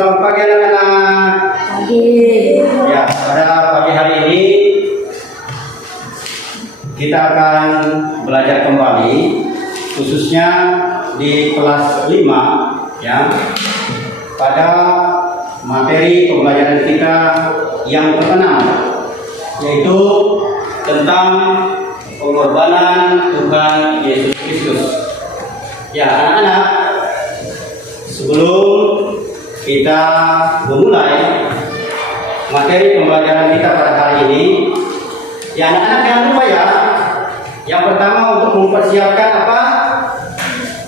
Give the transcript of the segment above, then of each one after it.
selamat pagi anak-anak. Pagi. Ya, pada pagi hari ini kita akan belajar kembali, khususnya di kelas 5 ya, pada materi pembelajaran kita yang ke-6, yaitu tentang pengorbanan Tuhan Yesus Kristus. Ya, anak-anak, sebelum kita memulai materi pembelajaran kita pada hari ini, ya anak-anak jangan lupa ya, yang pertama untuk mempersiapkan apa?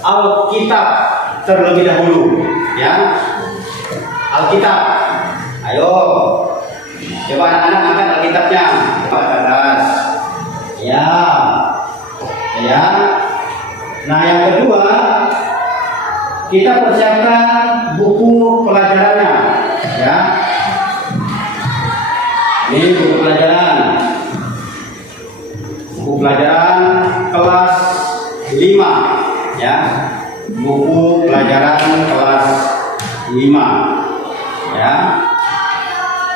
Alkitab terlebih dahulu, ya. Alkitab, ayo, coba anak-anak angkat Alkitabnya ke atas, ya, ya. Nah yang kedua, kita persiapkan buku pelajarannya, ya. Ini buku pelajaran kelas 5, ya. Buku pelajaran kelas 5, ya.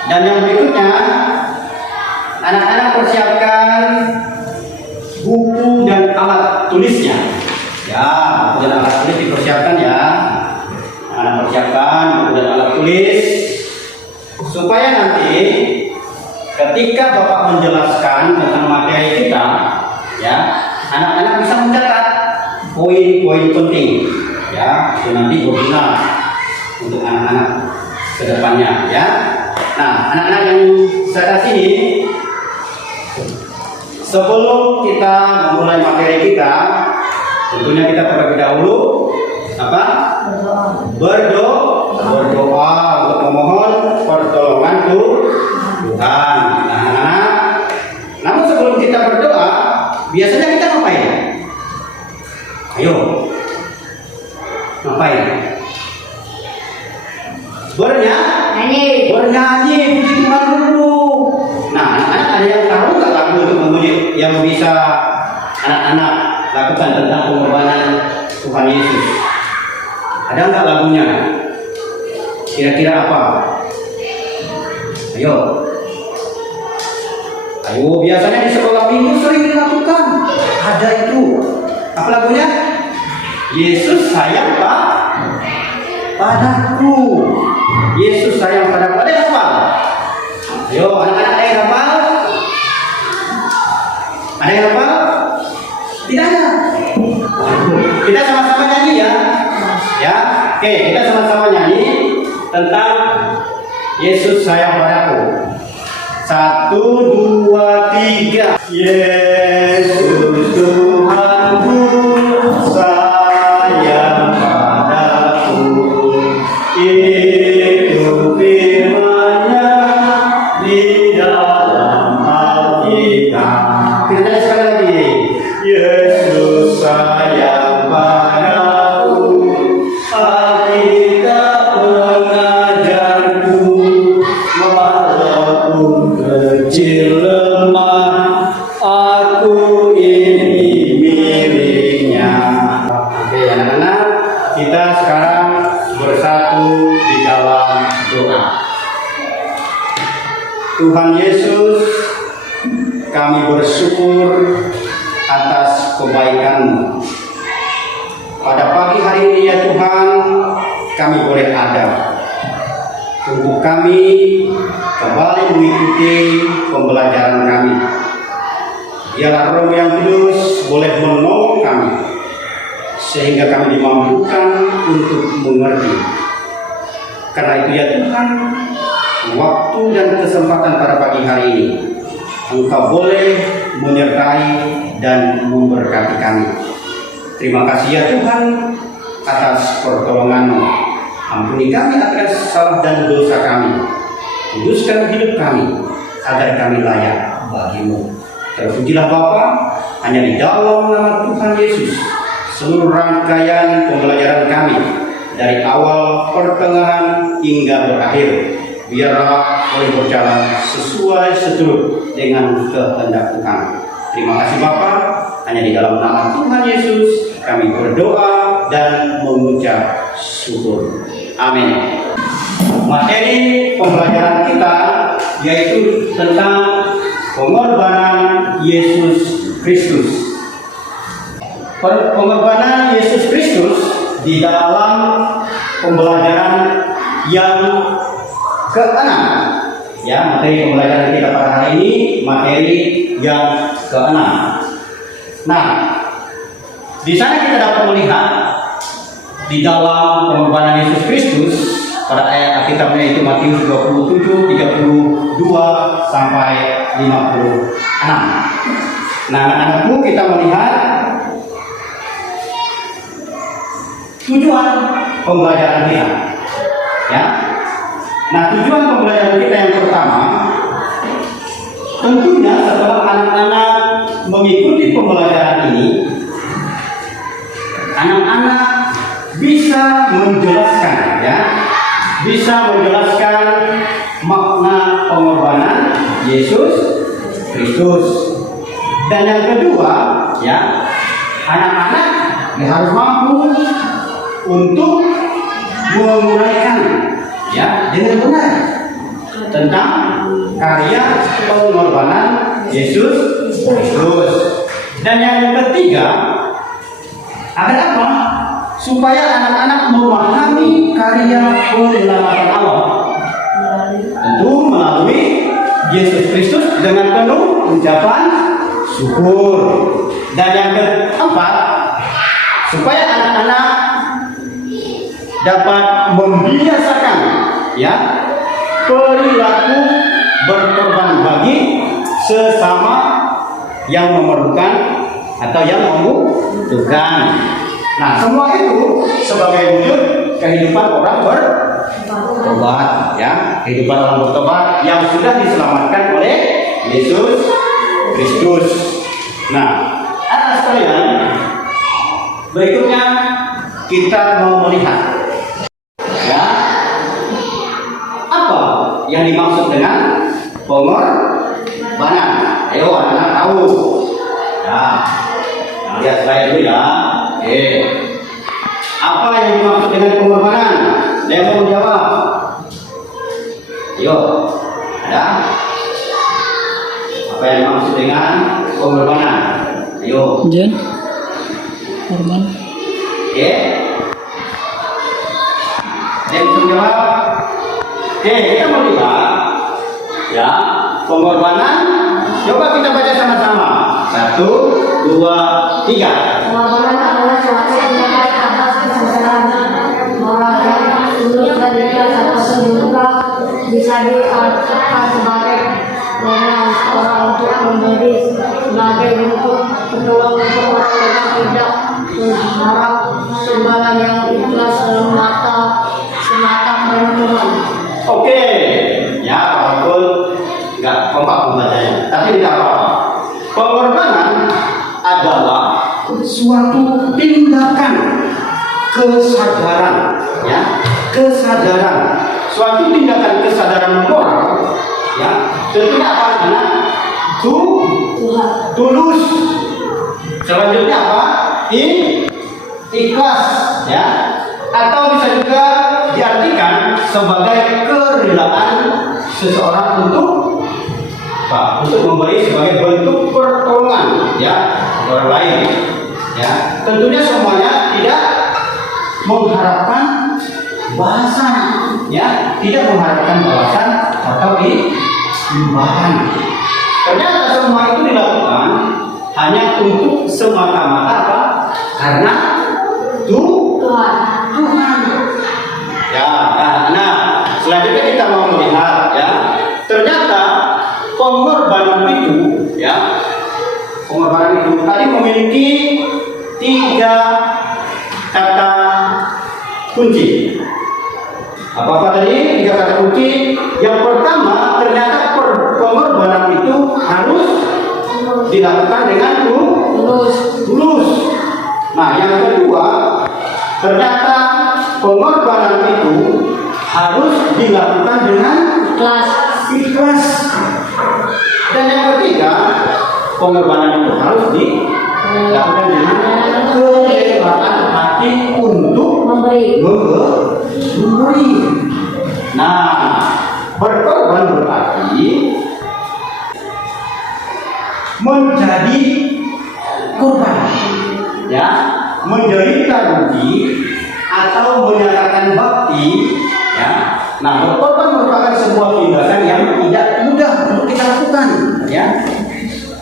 Dan yang berikutnya, anak-anak persiapkan buku dan alat tulisnya, ya. Buku dan alat tulis dipersiapkan ya. Anak persiapkan buku dan alat tulis supaya nanti ketika Bapak menjelaskan tentang materi kita, ya, anak-anak bisa mencatat poin-poin penting, ya, itu nanti berguna untuk anak-anak ke depannya, ya. Nah, anak-anak yang saya kasih ini, sebelum kita memulai materi kita, tentunya kita terlebih dahulu apa? Berdoa untuk memohon pertolongan Tuhan. Nah, namun sebelum kita berdoa, biasanya kita ngapain? Ayo, ngapain? Bernyanyi, puji Tuhan dulu. Nah, anak-anak ada yang tahu nggak lagu untuk memuji yang bisa anak-anak lakukan tentang pengorbanan Tuhan Yesus? Ada nggak lagunya? Kira-kira apa? Ayo, biasanya di sekolah minggu sering dilakukan. Ada itu. Apa lagunya? Yesus sayang padaku. Yesus sayang padaku. Ada yang hafal? Ayo, anak-anak ada yang hafal? Ada yang hafal? Tidak ada. Kita sama-sama nyanyi ya. Ya, oke, kita sama-sama nyanyi tentang Yesus sayang padaku. 1, 2, 3. Yesus Tuhanku sayang padaku. Itu firman-Nya di dalam Alkitab. Kita sekali lagi. Yesus sayang padaku. Alkitab mengajarku, walaupun kecil lemah, aku ini miliknya. Oke anak-anak, kita sekarang bersatu di dalam doa. Tuhan Yesus, kami bersyukur atas kebaikan-Mu. Pada pagi hari ini ya Tuhan, kami boleh ada untuk kami kembali mengikuti pembelajaran kami. Biarlah Roh yang Kudus boleh menolong kami sehingga kami dimampukan untuk mengerti. Karena itu ya Tuhan, waktu dan kesempatan pada pagi hari ini Engkau boleh menyertai dan memberkati kami. Terima kasih ya Tuhan atas pertolongan-Mu. Ampuni kami atas salah dan dosa kami. Kuduskan hidup kami agar kami layak bagi-Mu. Terpujilah Bapa, hanya di dalam nama Tuhan Yesus seluruh rangkaian pembelajaran kami dari awal, pertengahan hingga berakhir, biarlah boleh berjalan sesuai seturut dengan kehendak Tuhan. Terima kasih Bapa, hanya di dalam nama Tuhan Yesus kami berdoa dan mengucap syukur. Amin. Materi pembelajaran kita yaitu tentang pengorbanan Yesus Kristus. Pengorbanan Yesus Kristus di dalam pembelajaran yang ke-6. Ya, materi pembelajaran kita pada hari ini materi yang ke-6. Nah, di sana kita dapat melihat di dalam pengorbanan Yesus Kristus pada ayat Alkitabnya itu Matius 27, 32 sampai 56. Nah, anak-anakku, kita melihat tujuan pembelajaran kita. Ya. Nah, tujuan pembelajaran kita yang pertama, tentunya setelah anak-anak mengikuti pembelajaran ini, anak-anak bisa menjelaskan, ya, bisa menjelaskan makna pengorbanan Yesus Kristus. Dan yang kedua, ya, anak-anak harus mampu untuk menguraikan, ya, dengan benar tentang karya pengorbanan Yesus Kristus. Dan yang ketiga, agar apa? Supaya anak-anak memahami karya penyelamatan Allah, tentu melalui Yesus Kristus dengan penuh ucapan syukur. Dan yang keempat, supaya anak-anak dapat membiasakan, ya, perilaku berkorban bagi sesama yang memerlukan atau yang membutuhkan. Nah, semua itu sebagai wujud kehidupan orang bertobat, ya, kehidupan orang bertobat yang sudah diselamatkan oleh Yesus Kristus. Nah, anak sekalian, berikutnya kita mau melihat, ya, apa yang dimaksud dengan pengorbanan. Ayo anak-anak tahu. Ya, nah, lihat saya dulu ya. Oke. Apa yang dimaksud dengan pengorbanan? Saya mau menjawab. Ayo, ada? Apa yang dimaksud dengan pengorbanan? Ayo. Jen, korban. Oke. Dia bisa menjawab. Oke, kita mau lihat, ya, pengorbanan. Coba kita baca sama-sama. 1, 2, 3. Pengorbanan adalah suatu tindakan atas kesadaran orang yang tulus dan ikhlas atau juga bisa diartikan sebagai dorongan orang untuk memberi sebagai bentuk pertolongan untuk orang yang tidak berharap sumbangan yang ikhlas semata karena Tuhan. Oke, ya, walaupun nggak kompak membacanya, tapi tidak apa-apa. Pengorbanan adalah suatu tindakan kesadaran, ya, kesadaran, suatu tindakan kesadaran moral, ya, tentunya apa? Anak tulus. Selanjutnya apa? Ikhlas, ya, atau bisa juga diartikan sebagai kerelaan seseorang untuk apa? Untuk memberi sebagai bentuk pertolongan, ya, orang lain, ya. Tentunya semuanya tidak mengharapkan balasan, ya, tidak mengharapkan balasan atau imbalan. Ternyata semua itu dilakukan hanya untuk semata-mata apa? Karena Tuhan. Ya, nah, selanjutnya kita mau melihat, ya, ternyata pengorbanan itu, ya, pengorbanan itu tadi memiliki 3 kata kunci. Apa tadi 3 kata kunci? Yang pertama, ternyata pengorbanan itu harus dilakukan dengan tulus. Nah, yang kedua, ternyata pengorbanan itu harus dilakukan dengan ikhlas. Dan yang ketiga, pengorbanan itu harus dilakukan dengan kerelaan hati untuk memberi. Nah, berkorban berarti menjadi korban, ya, menderita rugi atau menyatakan bakti, ya. Nah, berkorban merupakan sebuah tindakan yang tidak mudah untuk kita lakukan, ya.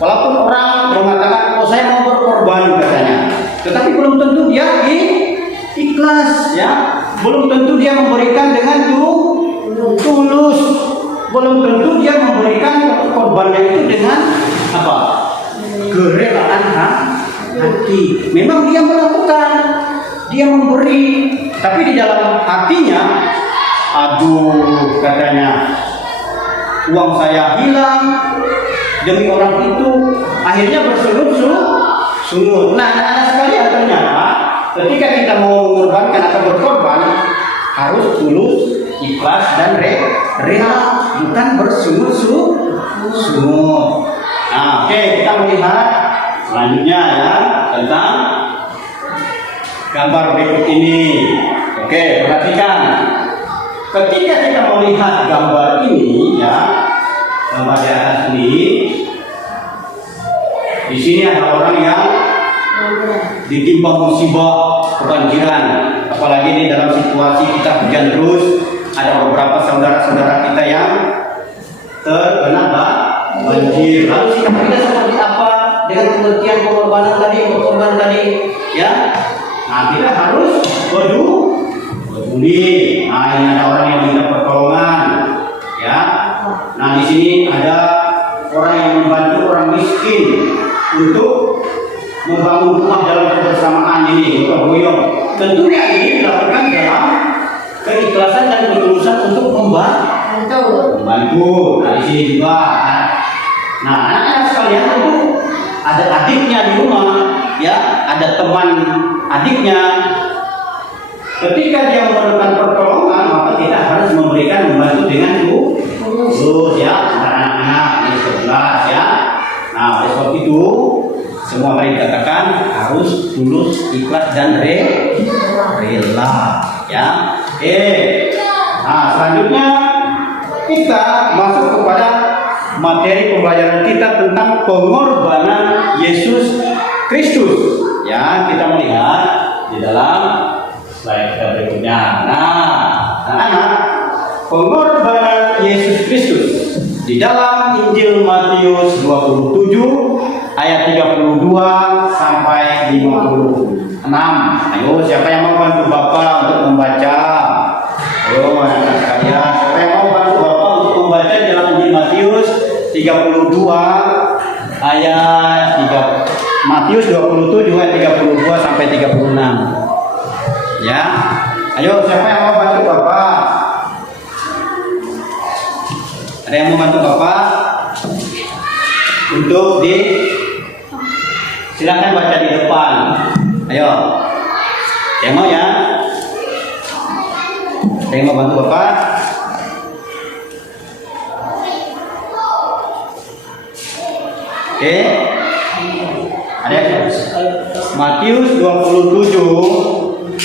Walaupun orang mengatakan, oh saya mau berkorban katanya, tetapi belum tentu dia ikhlas, ya. Belum tentu dia memberikan dengan tulus, belum tentu dia memberikan korbannya itu dengan apa? Kerelaan hati. Memang dia melakukan, dia memberi, tapi di dalam hatinya, aduh katanya, uang saya hilang demi orang itu, akhirnya bersungut-sungut. Nah, anak-anak sekalian, ternyata ketika kita mau mengorbankan atau berkorban, harus tulus, ikhlas dan rela, bukan bersungut-sungut. Nah, oke, kita melihat selanjutnya ya tentang gambar berikut ini. Oke, perhatikan. Ketika kita melihat gambar ini, ya, gambar di atas ini, di sini ada orang yang ditimpa musibah kebanjiran, apalagi di dalam situasi kita hujan terus, ada beberapa saudara-saudara kita yang terkena banjir. Lalu sikap kita seperti apa dengan pengertian pengorbanan tadi, berkorban tadi, ya? Nah, kita harus peduli. Nah, ini ada orang yang minta pertolongan, ya. Nah, di sini ada orang yang membantu orang miskin untuk membangun rumah dalam kebersamaan ini, gotong royong. Tentunya ini dilakukan dalam keikhlasan dan ketulusan untuk membantu. Nah, di sini juga. Nah, anak-anak sekalian, tentu ada adiknya di rumah, ya, ada teman adiknya. Ketika dia memerlukan pertolongan, maka kita harus membantu dengan tulus, ya, anak-anak ini 11, ya. Nah, oleh sebab itu, semua yang dikatakan harus tulus, ikhlas dan rela, ya. Oke. Nah, selanjutnya kita masuk kepada materi pembelajaran kita tentang pengorbanan Yesus Kristus. Ya, kita melihat di dalam slide berikutnya. Nah, anak-anak, pengorbanan Yesus Kristus di dalam Injil Matius 27 ayat 32 sampai 56. Ayo, siapa yang mau bantu Bapak untuk membaca? Ayo, anak-anak sekalian, siapa yang mau bantu Bapak untuk membaca dalam Injil Matius 32 ayat 3, Matius 27 ayat 32 sampai 36. Ya. Ayo, siapa yang mau bantu Bapak? Ada yang mau bantu Bapak? Untuk silakan baca di depan. Ayo. Yang mau ya? Ada yang mau bantu Bapak? Oke. Ada yang Matius 27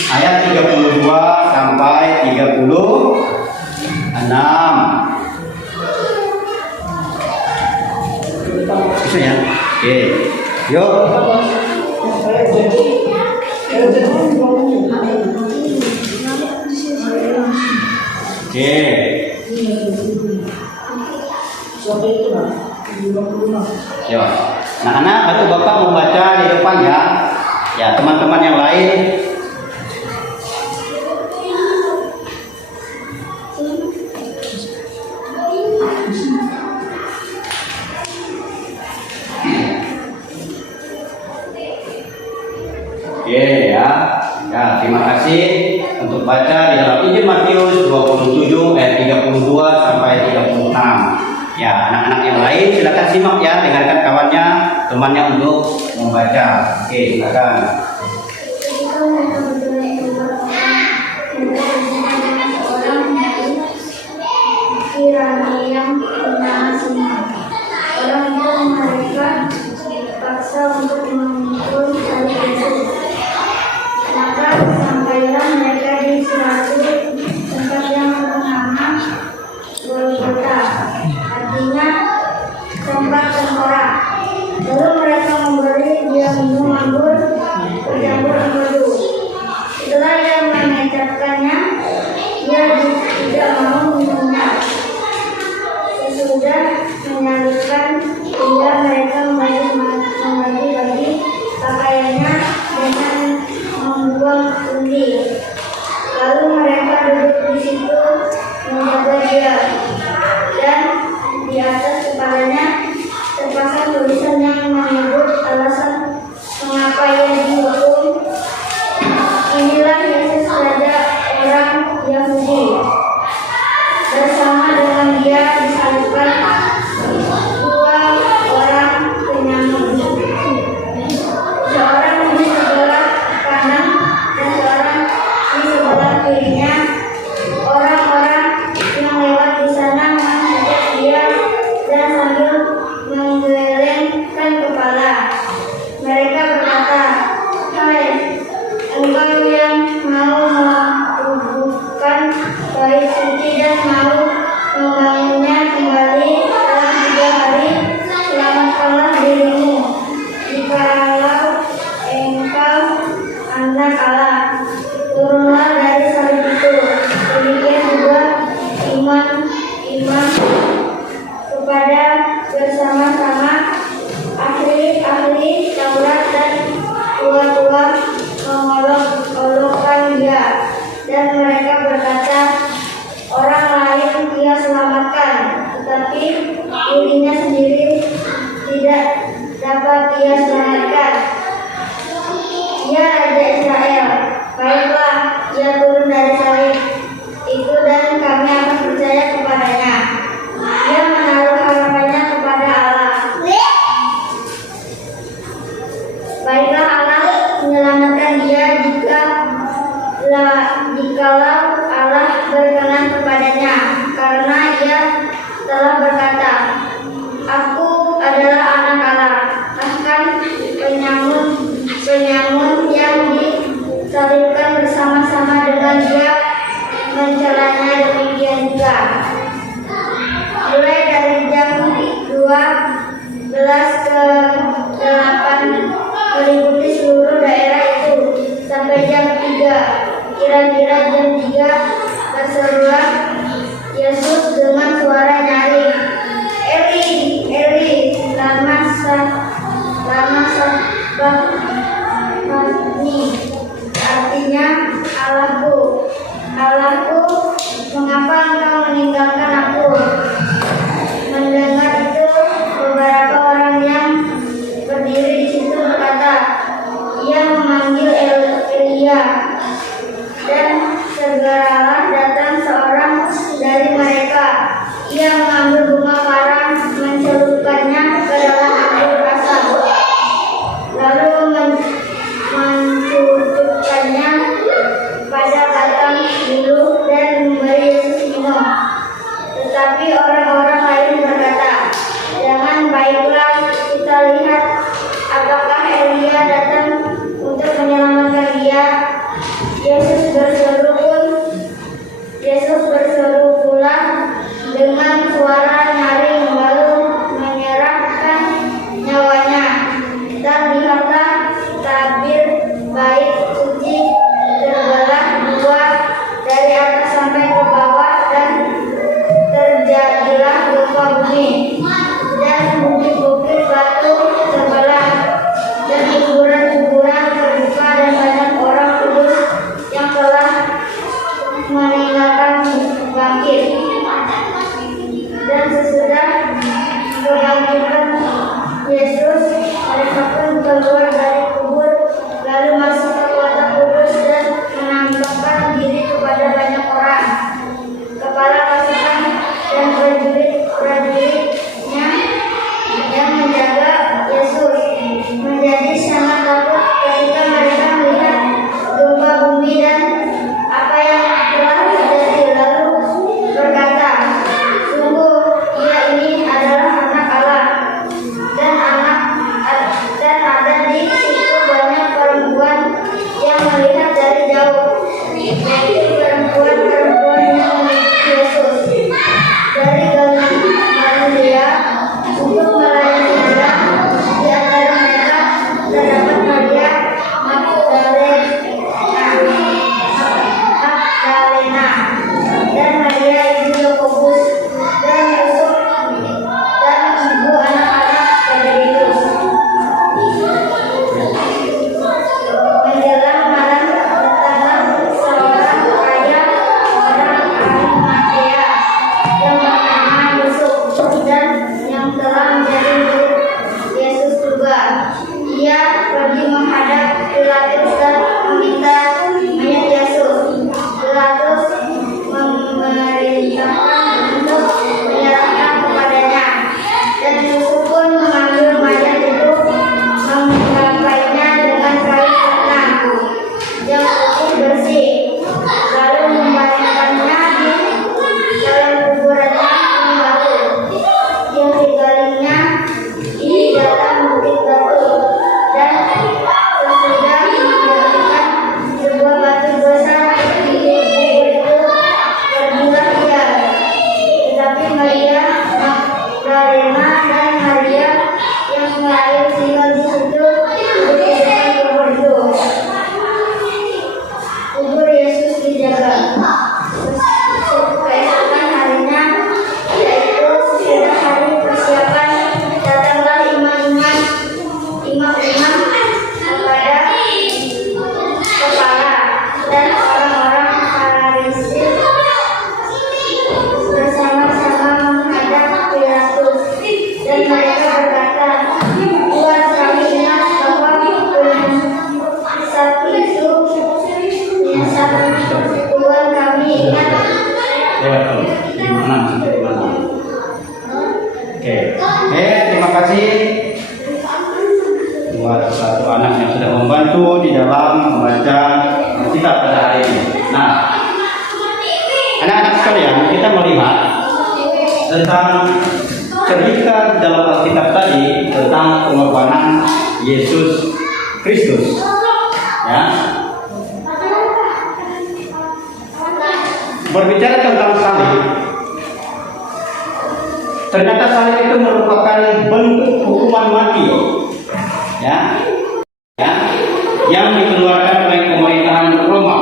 ayat 32 sampai 36. Bisa ya? Oke. Yuk. Oke. Yo. Nah, anak bantu Bapak membaca di depan ya. Ya, teman-teman yang lain. Oke ya. Ya, terima kasih untuk baca di dalam Injil Matius 27 ayat 32 sampai 36. Ya, anak-anak yang lain silakan simak ya, dengarkan kawannya, temannya untuk membaca. Oke, silakan. Kiranya yang punya semua orang itu mereka dipaksa untuk memikul salib Yesus. Maka sampailah mereka di suatu tempat yang bernama dia mencelanya demikian juga. Mulai dari jam 12 ke 8 meliputi seluruh daerah itu sampai jam 3. Kira-kira jam 3 berserulah Yesus dengan suara nyaring, Eli, Eli, lama sabachthani, artinya Allahku, Allahku, mengapa engkau meninggalkan aku? Mendengar itu, beberapa orang yang berdiri di situ berkata, ia memanggil Elia. Dan segeralah datang seorang dari mereka. Ia mengambil bunga karang, mencelupkannya ke dalam anggur asam, lalu mencucukkannya pada batang bulu dan memberi Yesus minum. Tetapi orang-orang lain berkata, jangan, baiklah kita lihat apakah Elia datang untuk menyelamatkan dia. Yesus berseru pula dengan suara nyaring, lalu menyerahkan nyawanya. Dan lihatlah, tabir bait suci terbelah dua dari atas sampai ke bawah, dan terjadilah gempa bumi, dan bukit-bukit batu terbelah, dan kuburan-kuburan terbuka, dan banyak orang kudus yang telah meninggalkan bangkit. Dan sesudah kebangkitan Yesus, mereka pun keluar dari kubur, lalu masuk ke kota kudus dan menampakkan diri kepada banyak orang. Kepala pasukan dan prajuritnya yang menjaga Yesus menjadi sangat takut ketika mereka melihat gempa bumi dan apa yang telah terjadi, lalu berkata, sungguh ia ini adalah anak Allah. Dan ada di situ banyak perempuan yang melihat dari jauh, yaitu perempuan-perempuan yang mengikuti Yesus dari Galilea untuk melayani dia. Di antara mereka terdapat Maria Magdalena dan Maria ibu Yakobus dan Yusuf dan ibu anak-anak Zebedius. Menjelang malam datanglah seorang kaya orang Arimatea yang bernama Yusuf dan yang telah menjadi murid Yesus juga. Ia pergi menghadap Pilatus dan meminta mayat Yesus. Pilatus memerintahkan untuk menyerahkan kepadanya, dan Yusuf pun mengambil mayat itu, menggapainya dengan kain kafan yang putih bersih, lalu membaringkannya di dalam kuburannya yang baru, yang digalingnya di dalam bukit batu. Dan sesudah menjadikan sebuah batu besar di kubur itu, pergilah ia. Tetapi Maria Magdalena dan Maria yang lain tinggal di situ membersihkan kubur itu. Kubur Yesus dijaga. Keesokan harinya, yaitu sesudah hari persiapan, datanglah imam-imam kepada kepala dan orang-orang Farisi bersama-sama menghadap Pilatus, dan mereka berkata, Tuhan, kami ingat bahwa saat itu Tuhan kami ingat. Oke, terima kasih buat satu anak yang sudah membantu di dalam membaca kitab pada hari ini. Nah, anak-anak sekalian, kita melihat tentang cerita dalam Alkitab tadi tentang pengorbanan Yesus Kristus. Ya. berbicara tentang salib, ternyata salib itu merupakan bentuk hukuman mati, ya, yang dikeluarkan oleh pemerintahan Roma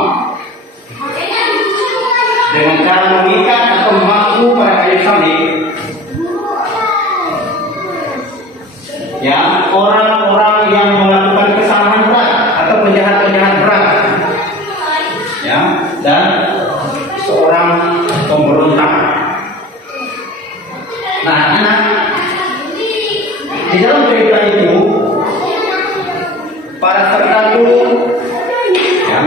dengan cara mengikat atau memaku pada kayu salib, ya, orang-orang yang melakukan kesalahan berat atau penjahat-penjahat berat, ya, dan seorang pemberontak. Nah, anak, di dalam cerita itu para terdakwa, ya,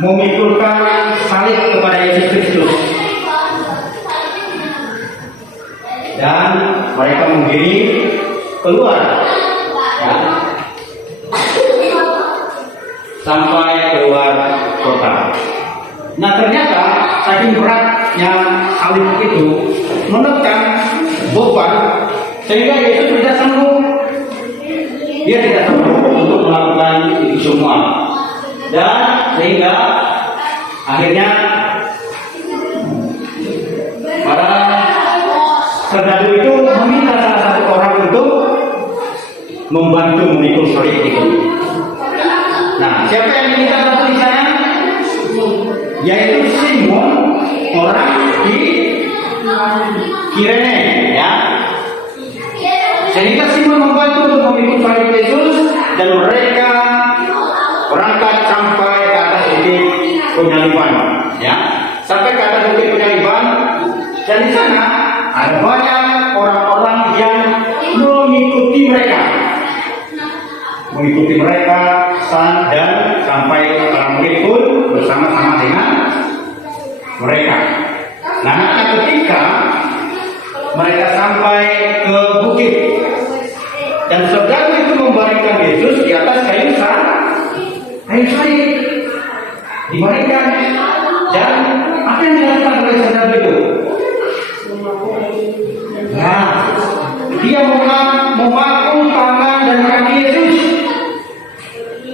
memikulkan salib kepada Yesus Kristus dan mereka menggiring keluar, ya, sampai keluar kota. Nah, ternyata saking beratnya salib itu menekan beban sehingga Yesus tidak sanggup. Dia tidak sanggup untuk melakukan itu semua, dan sehingga akhirnya para serdadu itu meminta salah satu orang untuk membantu memikul salib itu. Nah, siapa yang diminta bantu di sana? Yaitu Simon, orang di Kirene, ya. Sehingga Simon membantu untuk memikul salib Yesus dan mereka berangkat sampai ke atas bukit penyaliban, ya, sampai ke atas bukit penyaliban, dan di sana ada banyak orang-orang yang mengikuti mereka, dan sampai para murid pun bersama-sama dengan mereka. Nah, ketika mereka sampai ke bukit dan saudara itu membaringkan Yesus di atas kayu salib, dibaringkan, dan apa yang dilakukan oleh saudara itu? Nah, dia memaku tangan dan kaki Yesus,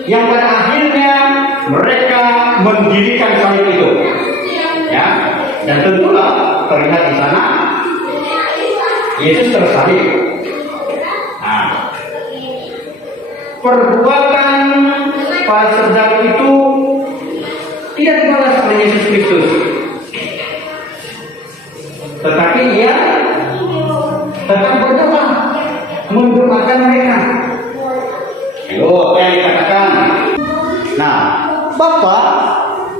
yang pada akhirnya mereka mendirikan salib itu, ya, dan tentulah terlihat di sana Yesus tersalib. Nah, perbuatan para serdadu itu tidak dibalas oleh Yesus Kristus, tetapi ia tetap berdoa, mendoakan mereka. Ayo, apa yang dikatakan? Nah, Bapa,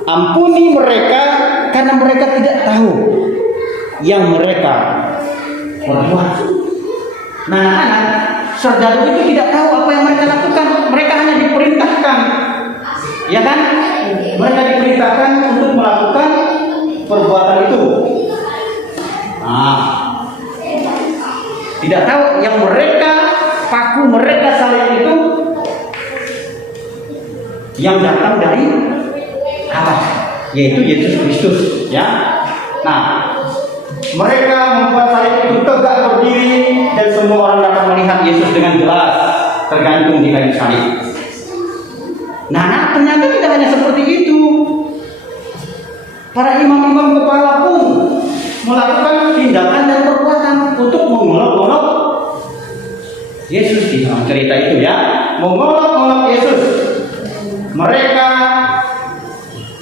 ampuni mereka karena mereka tidak tahu yang mereka perbuat. Nah, anak, serdadu itu tidak tahu apa yang mereka lakukan. Mereka hanya diperintahkan, ya kan? Mereka diperintahkan untuk melakukan perbuatan itu. Nah, tidak tahu yang mereka paku, mereka salib itu yang datang dari Allah, yaitu Yesus Kristus, ya. Nah, mereka membuat salib itu tegak berdiri dan semua orang dapat melihat Yesus dengan jelas tergantung di kayu salib. Nah, ternyata tidak hanya seperti itu. Para imam-imam kepala pun melakukan tindakan dan perbuatan untuk mengolok-olok Yesus di dalam cerita itu, ya, mengolok-olok Yesus. Mereka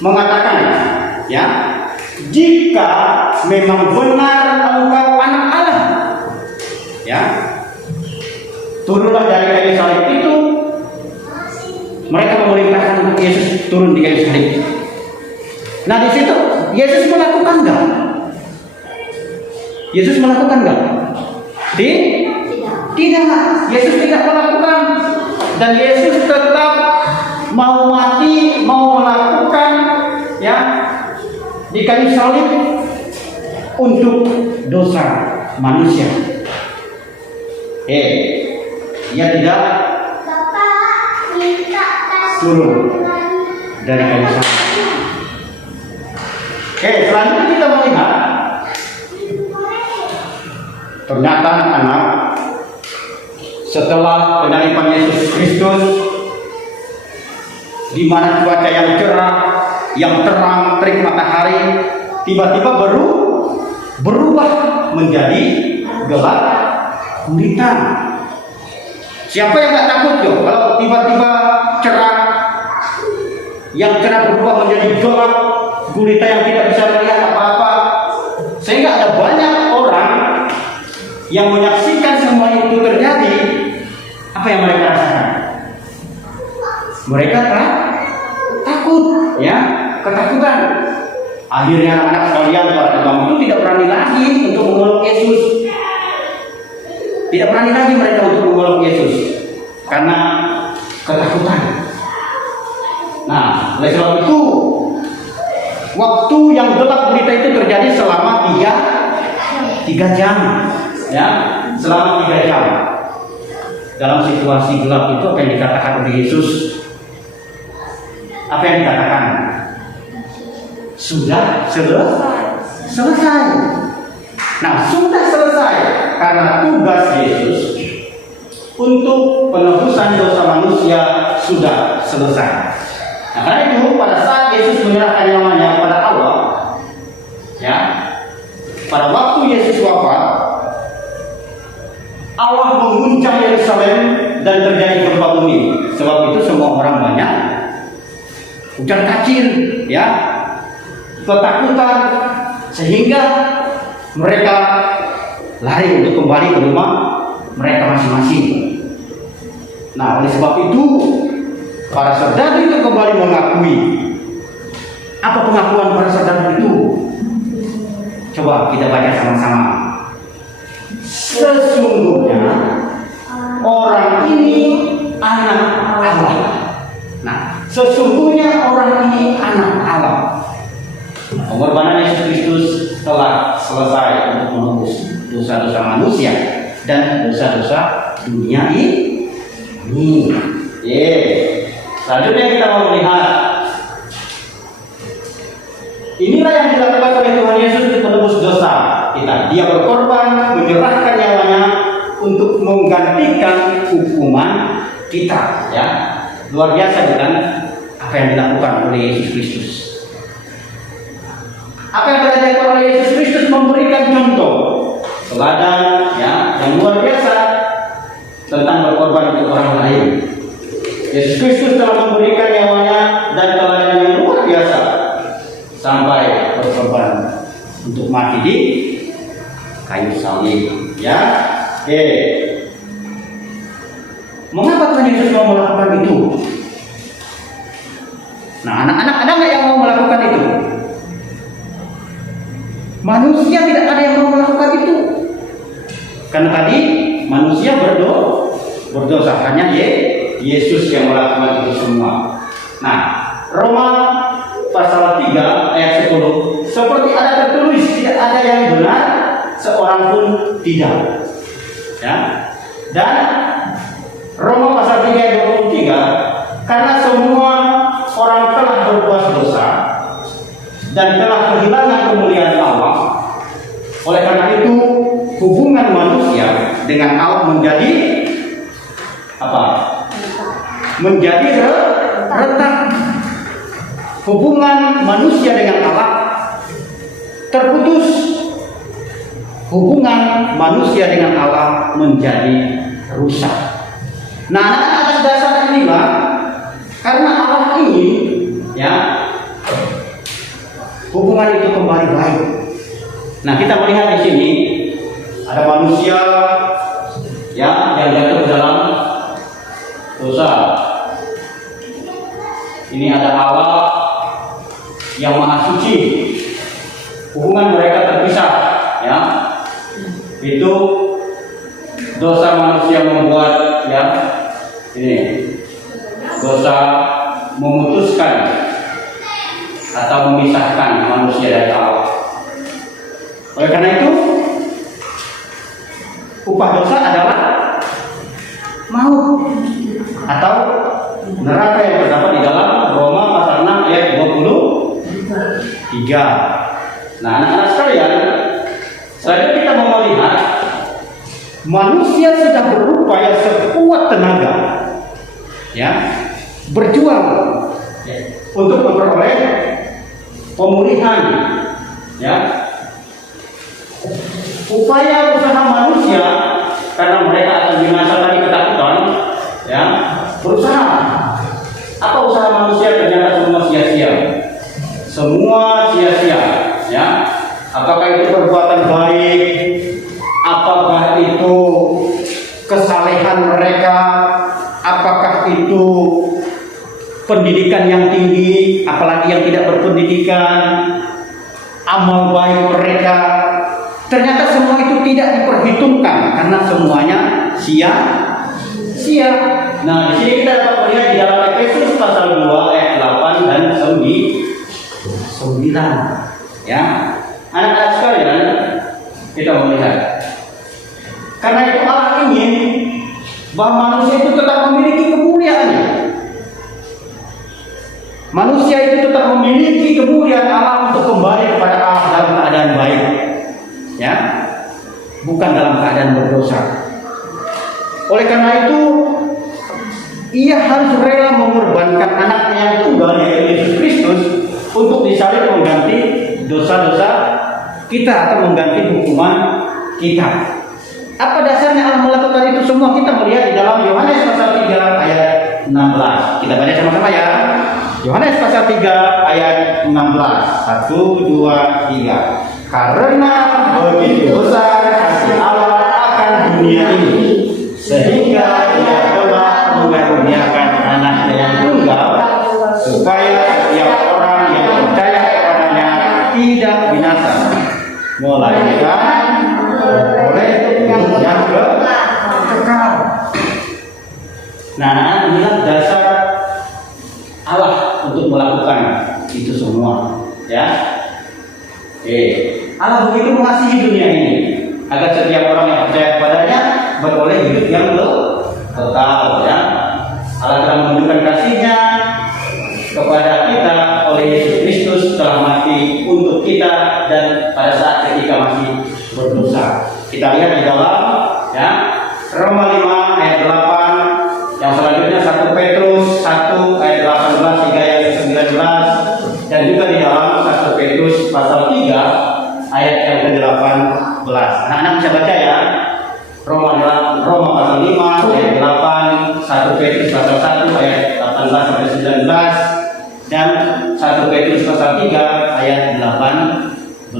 mengatakan, ya, jika memang benar engkau anak Allah, ya, turunlah dari kayu salib itu. Mereka memerintahkan Yesus turun di kayu salib. Nah, di situ Yesus melakukan enggak? Yesus melakukan enggak? Tidak. Yesus tidak melakukan, dan Yesus tetap mau mati, mau melakukan, ya, di kayu salib untuk dosa manusia. Dia tidak turun dari kayu salib. Selanjutnya kita melihat pernyataan anak setelah penyaliban Yesus Kristus, di mana cuaca yang cerah, yang terang terik matahari tiba-tiba berubah menjadi gelap gulita. Siapa yang nggak takut yo kalau tiba-tiba cerah, yang cerah berubah menjadi gelap gulita yang tidak bisa melihat apa-apa, sehingga ada banyak orang yang menyaksikan semua itu terjadi. Apa yang mereka rasakan? Mereka takut, ya, ketakutan. Akhirnya anak-anak sekalian, para imam itu tidak berani lagi untuk memeluk Yesus. Tidak berani lagi mereka untuk memeluk Yesus karena ketakutan. Nah, oleh sebab itu waktu yang gelap gulita itu terjadi selama 3 jam, ya, selama 3 jam. Dalam situasi gelap itu apa yang dikatakan oleh Yesus? Apa yang dikatakan? Sudah selesai. Nah, sudah selesai karena tugas Yesus untuk penebusan dosa manusia sudah selesai. Nah, karena itu pada saat Yesus menyerahkan nyawanya kepada Allah, ya, pada waktu Yesus wafat, Allah mengguncang Yerusalem dan terjadi gempa bumi. Sebab itu semua orang banyak ujar kacir, ya, ketakutan, sehingga mereka lari untuk kembali ke rumah mereka masing-masing. Nah, oleh sebab itu para saudara itu kembali mengakui. Apa pengakuan para saudara itu? Coba kita baca sama-sama. Sesungguhnya orang ini anak Allah. Nah, sesungguhnya orang ini anak Allah. Pengorbanan Yesus Kristus telah selesai untuk menebus dosa-dosa manusia dan dosa-dosa dunia ini. Selanjutnya kita mau melihat, inilah yang dilakukan oleh Tuhan Yesus untuk menebus dosa kita. Dia berkorban, menyerahkan nyawanya untuk menggantikan hukuman kita. Ya, luar biasa bukan? Apa yang dilakukan oleh Yesus Kristus? Apa yang dilakukan oleh Yesus Kristus? Memberikan contoh teladan, ya, yang luar biasa tentang berkorban untuk orang lain. Yesus Kristus telah memberikan nyawanya dan teladan yang luar biasa sampai berkorban untuk mati di kayu salib. Ya, mengapa Tuhan Yesus mau melakukan itu? Nah, anak-anak ada nggak yang mau melakukan itu? Manusia tidak ada yang mau melakukan itu. Karena tadi manusia berdosa, hanya Yesus yang melakukan itu semua. Nah, Roma pasal 3 ayat 10, seperti ada tertulis, tidak ada yang benar, seorang pun tidak. Ya. Dan Roma pasal 3 ayat 23, karena semua orang telah berbuat dosa dan telah kehilangan kemuliaan Allah. Oleh karena itu, hubungan manusia dengan Allah menjadi apa? Menjadi retak. Hubungan manusia dengan Allah terputus. Hubungan manusia dengan Allah menjadi rusak. Nah, atas dasar inilah, karena Allah ingin, ya, hubungan itu kembali baik. Nah, kita melihat di sini ada manusia, ya, yang jatuh dalam dosa. Ini ada Allah yang maha suci. Hubungan mereka terpisah, ya. Itu dosa manusia membuat, ya, ini dosa memutuskan atau memisahkan manusia dari Allah. Oleh karena itu, upah dosa adalah maut atau neraka yang terdapat di dalam Roma pasal 6 ayat 23. Nah, anak-anak sekalian, selanjutnya kita mau melihat manusia sudah berupaya sekuat tenaga, ya, berjuang untuk memperoleh pemulihan, ya. Upaya usaha manusia karena mereka akan binasa tadi ketakutan, ya. Berusaha. Apa usaha manusia? Ternyata semua sia-sia. Semua sia-sia, ya. Apakah itu perbuatan baik? Apakah itu kesalehan mereka? Apakah itu pendidikan yang tinggi, apalagi yang tidak berpendidikan, amal baik mereka? Ternyata semua itu tidak diperhitungkan karena semuanya sia-sia. Nah, di sini kita dapat melihat di dalam Efesus pasal 2 ayat 8 dan 9. Ya. Anak-anak sekalian, kita melihat. Karena itu Allah ingin bahwa manusia itu tetap memiliki kemuliaannya. Manusia itu tetap memiliki kemuliaan Allah untuk kembali kepada Allah dalam keadaan baik. Ya. Bukan dalam keadaan berdosa. Oleh karena itu, ia harus rela mengorbankan anaknya yang tunggal yaitu Yesus Kristus untuk disalib mengganti dosa-dosa kita atau mengganti hukuman kita. Apa dasarnya Allah melakukan itu semua? Kita melihat di dalam Yohanes pasal 3 ayat 16. Kita baca sama-sama ya. Yohanes pasal 3 ayat 16. 1, 2, 3. Karena begitu besar kasih Allah akan dunia ini, sehingga Ia telah mengaruniakan anaknya yang tunggal, supaya setiap orang yang percaya kepadanya tidak binasa, melainkan oleh hidup yang kekal. Nah, inilah dasar Allah untuk melakukan itu semua, ya. Allah begitu mengasihi dunia ini agar setiap orang yang percaya kepadanya beroleh hidup yang kekal, ya. Allah telah menunjukkan kasih-Nya kepada kita oleh Yesus Kristus telah mati untuk kita dan pada saat ketika masih berdosa. Kita lihat di dalam, ya, Roma 5 ayat 8, yang selanjutnya 1 Petrus 1 ayat 18 hingga ayat 19, dan juga di dalam 1 Petrus pasal 3 ayat yang ke-18. Anak-anak bisa baca ya. Roma pasal 5 ayat 8, 1 Petrus pasal 1 ayat 18 sampai 19, dan 1 Petrus pasal 3 ayat 18.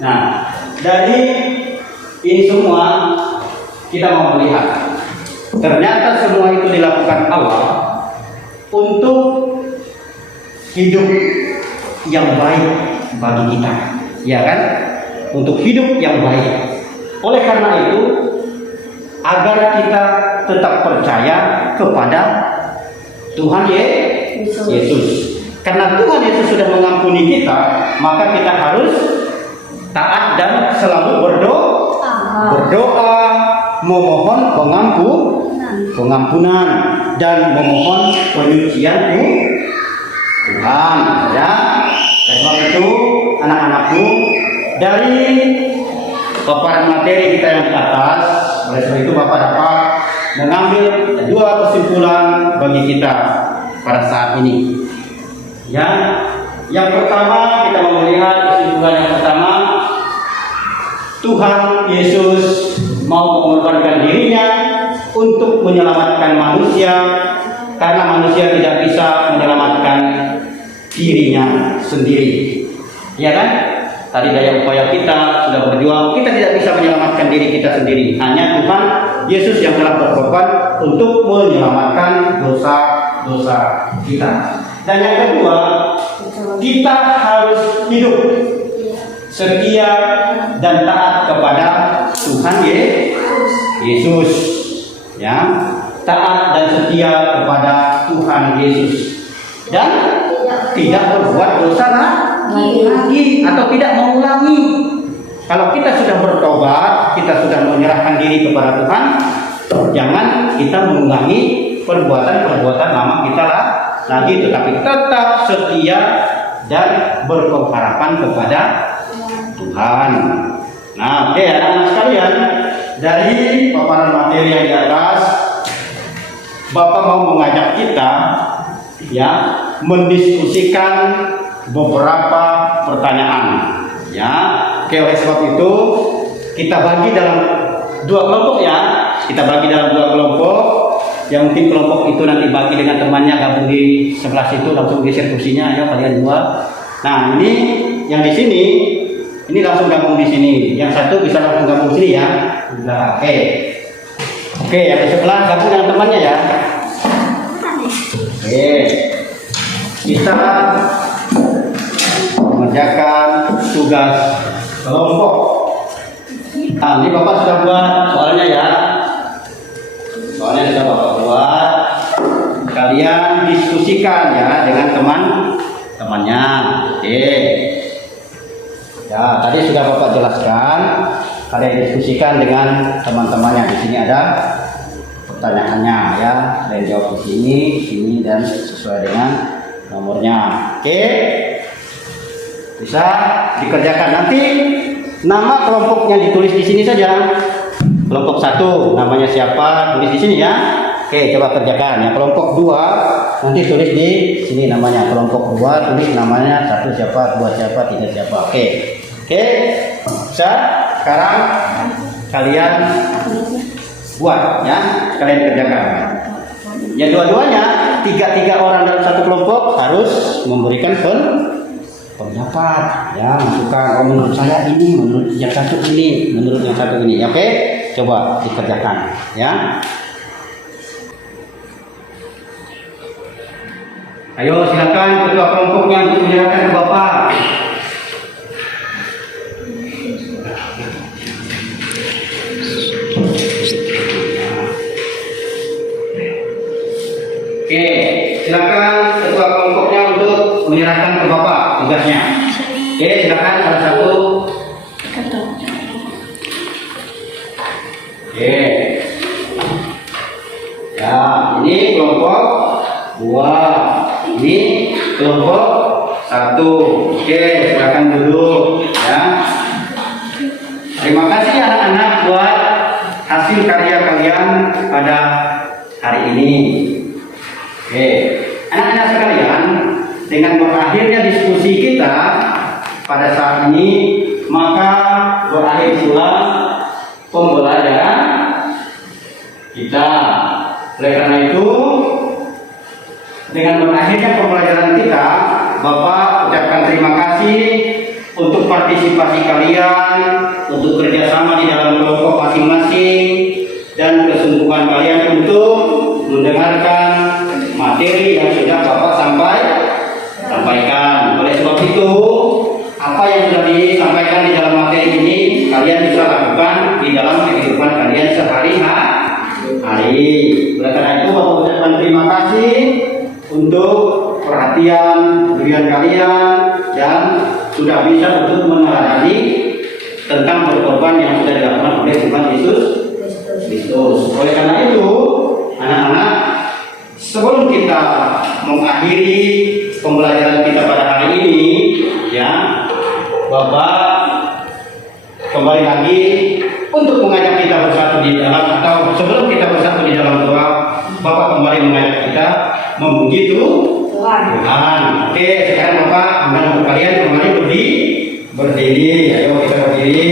Nah, dari ini semua kita mau melihat ternyata semua itu dilakukan Allah untuk hidup yang baik bagi kita, ya kan? Untuk hidup yang baik. Oleh karena itu, agar kita tetap percaya kepada Tuhan Yesus. Karena Tuhan Yesus sudah mengampuni kita, maka kita harus taat dan selalu berdoa, memohon pengampunan dan memohon penyucian Tuhan, ya. Sebab itu anak-anakku, dari paparan materi kita yang di atas, oleh sebab itu Bapak dapat mengambil dua kesimpulan bagi kita pada saat ini. Ya, yang pertama kita melihat kesimpulan yang pertama, Tuhan Yesus mau mengorbankan dirinya untuk menyelamatkan manusia, karena manusia tidak bisa menyelamatkan dirinya sendiri. Ya kan? Tadi daya upaya kita sudah berjuang, kita tidak bisa menyelamatkan diri kita sendiri. Hanya Tuhan Yesus yang telah berkorban untuk menyelamatkan dosa-dosa kita. Dan yang kedua, kita harus hidup setia dan taat kepada Tuhan Yesus, ya, taat dan setia kepada Tuhan Yesus, dan tidak berbuat dosa lagi atau tidak mengulangi. Kalau kita sudah bertobat, kita sudah menyerahkan diri kepada Tuhan, jangan kita mengulangi perbuatan-perbuatan lama kita lagi, tetapi tetap setia dan berpengharapan kepada Tuhan. Nah, oke, anak-anak sekalian, dari paparan materi yang di atas, Bapak mau mengajak kita, ya, mendiskusikan beberapa pertanyaan. Ya, oke, oleh sebab itu kita bagi dalam dua kelompok ya. Kita bagi dalam dua kelompok. Yang mungkin kelompok itu nanti bagi dengan temannya gabung di sebelah situ, langsung geser kursinya ya kalian dua. Nah, ini yang di sini ini langsung gabung di sini. Yang satu bisa langsung gabung di sini ya. Nah, oke. Oke, yang di sebelah gabung dengan temannya ya. Oke. Kita mengerjakan tugas kelompok. Nah, ini Bapak sudah buat soalnya ya. Soalnya sudah Bapak buat. Kalian diskusikan ya dengan teman-temannya. Oke. Ya, tadi sudah Bapak jelaskan. Kalian diskusikan dengan teman-temannya. Di sini ada pertanyaannya ya. Kalian jawab di sini dan sesuai dengan nomornya. Oke. Bisa dikerjakan. Nanti nama kelompoknya ditulis di sini saja. Kelompok 1 namanya siapa, tulis di sini ya. Oke, coba kerjakan ya. Kelompok 2 nanti tulis di sini namanya. Kelompok 2 tulis namanya 1 siapa, 2 siapa, 3 siapa. Oke. Oke. Bisa? Sekarang kalian buat ya. Kalian kerjakan. Ya, dua-duanya, tiga orang dalam satu kelompok harus memberikan pendapat ya, masukan. Oh, menurut saya ini, menurut yang satu ini, menurut yang satu ini. Oke, coba dikerjakan ya. Ayo silakan ketua kelompoknya untuk menyerahkan ke Bapak. Oke, silakan ketua kelompoknya untuk menyerahkan ke Bapak tugasnya. Oke, silakan salah satu. Oke. Ya, ini kelompok 2. Ini kelompok 1. Oke, silakan dulu ya. Terima kasih anak-anak buat hasil karya kalian pada hari ini. Oke, anak-anak sekalian, dengan berakhirnya diskusi kita pada saat ini, maka berakhir pula pembelajaran kita. Oleh karena itu, dengan berakhirnya pembelajaran kita, Bapak ucapkan terima kasih untuk partisipasi kalian, untuk kerjasama di dalam kelompok masing-masing, dan kesungguhan kalian untuk mendengarkan materi yang sudah Bapak sampaikan. Oleh sebab itu, apa yang sudah disampaikan di dalam materi ini kalian bisa lakukan di dalam kehidupan kalian sehari-hari. Oleh karena itu, Bapak ucapkan terima kasih untuk perhatian berian kalian dan sudah bisa untuk meneladani tentang berkorban yang sudah dilakukan oleh Tuhan Yesus Kristus. Oleh karena itu, anak-anak, sebelum kita mengakhiri pembelajaran kita pada hari ini, ya, Bapak kembali lagi untuk mengajak kita bersatu di dalam, atau sebelum kita bersatu di dalam doa, Bapak kembali mengajak kita memuji Tuhan. Oke, sekarang Bapak undang kalian kembali berdiri. Ayo kita berdiri.